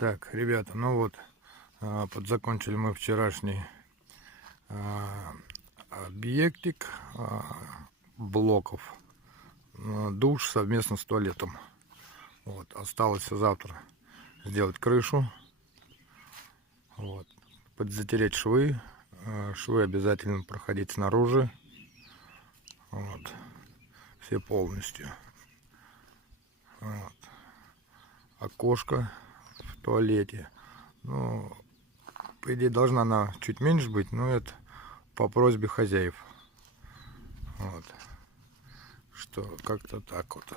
Так, ребята, ну вот, подзакончили мы вчерашний объектик блоков. Душ совместно с туалетом. Вот, осталось завтра сделать крышу. Вот, подзатереть швы. Швы обязательно проходить снаружи. Вот, все полностью. Вот. Окошко в туалете. Ну, по идее, должна она чуть меньше быть, но это по просьбе хозяев. Вот. Что как-то так вот.